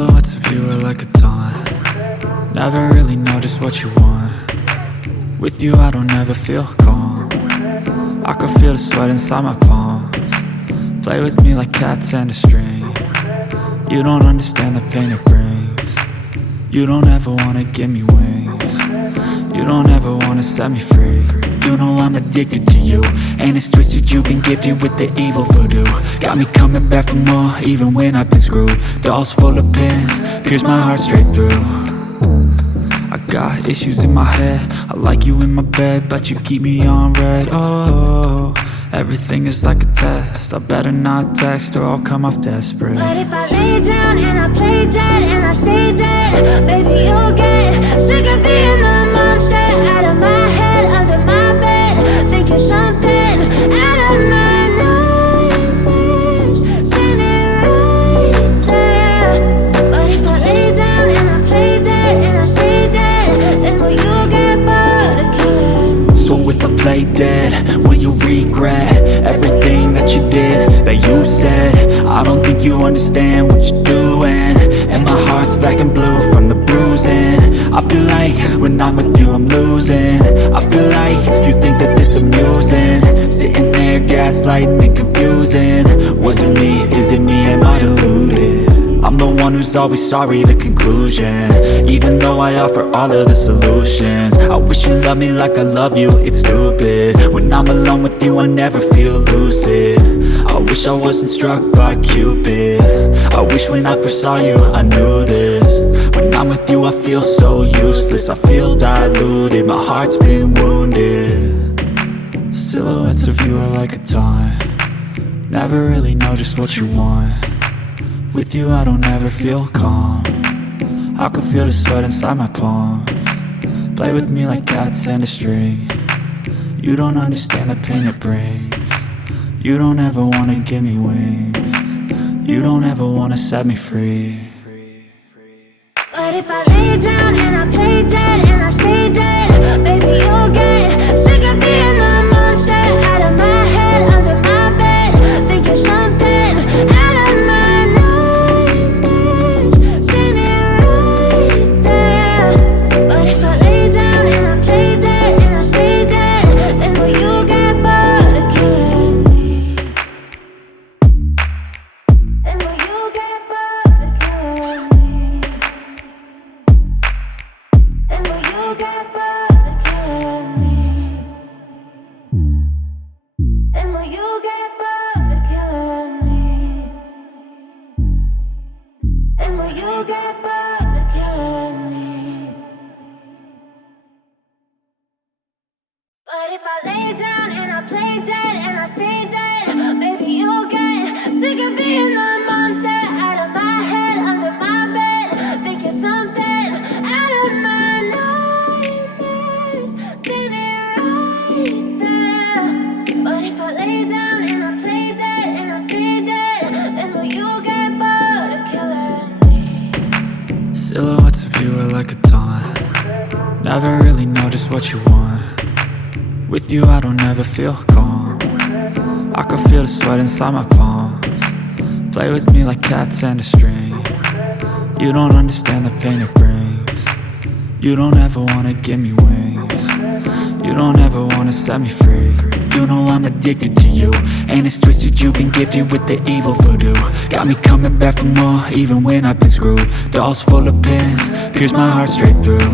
Silhouettes of you are like a taunt. Never really know just what you want. With you I don't ever feel calm. I can feel the sweat inside my palms. Play with me like cats and a string. You don't understand the pain it brings. You don't ever wanna give me wings. You don't ever wanna set me free. You know I'm addicted to you, and it's twisted, you've been gifted with the evil voodoo. Got me coming back for more, even when I've been screwed. Dolls full of pins, pierce my heart straight through. I got issues in my head, I like you in my bed, but you keep me on red. Oh, everything is like a test, I better not text or I'll come off desperate. But if I lay down and I play dead and I stay dead, baby you'll get sick of being the monster out of my head, under my bed, thinking something out of my nightmares, standing right there. But if I lay down and I play dead and I stay dead, then will you get bored of killing? So if I play dead, will you regret everything that you did, that you said? I don't think you understand what you're doing, and my heart's black and blue from the bruising. I feel like when I'm with you I'm losing. I feel like you think that this amusing, sitting there gaslighting and confusing. Was it me? Is it me? Am I deluded? I'm the one who's always sorry, the conclusion, even though I offer all of the solutions. I wish you loved me like I love you, it's stupid. When I'm alone with you I never feel lucid. I wish I wasn't struck by Cupid. I wish when I first saw you I knew this. When I'm with you I feel so useless, I feel diluted, my heart's been wounded. Silhouettes of you are like a taunt. Never really know just what you want. With you I don't ever feel calm. I can feel the sweat inside my palms. Play with me like cats and a string. You don't understand the pain it brings. You don't ever wanna give me wings. You don't ever wanna set me free. But if I lay down and I play dead and I stay dead, baby you'll get sick of being the monster out of my head, under my bed, thinking something out of my nightmares, standing right there. But if I lay down and I play dead and I stay dead, then will you get bored of killing me? Then will you get bored of killing me? Then will you get bored of killing me? Then will you get bored of killing me? Then will you get bored of killing me? But if I lay down and I play dead and I stay dead, baby you'll get sick of being the monster out of my head, under my bed, thinking something out of my nightmares, standing right there. But if I lay down and I play dead and I stay dead, then will you get bored of killing me? Silhouettes of you are like a taunt. Never really know just what you want. With you I don't ever feel calm. I can feel the sweat inside my palms. Play with me like cats and a string. You don't understand the pain it brings. You don't ever wanna give me wings. You don't ever wanna set me free. You know I'm addicted to you, and it's twisted, you've been gifted with the evil voodoo. Got me coming back for more, even when I've been screwed. Dolls full of pins, pierce my heart straight through.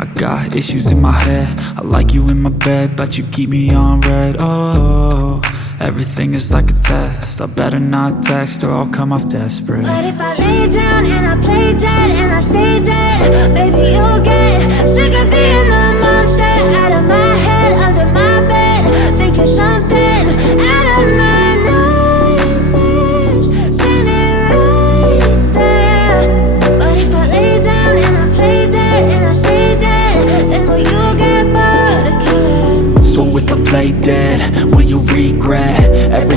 I got issues in my head, I like you in my bed, but you keep me on red. Oh, everything is like a test, I better not text or I'll come off desperate. But if I lay down and I play dead and I stay dead, baby you'll get sick of being the monster out of my head, under my bed, thinking something out of my nightmares, standing right there. But if I lay down and I play dead and I stay dead, then will you get bored of killing me? So if I play dead, will you regret everything?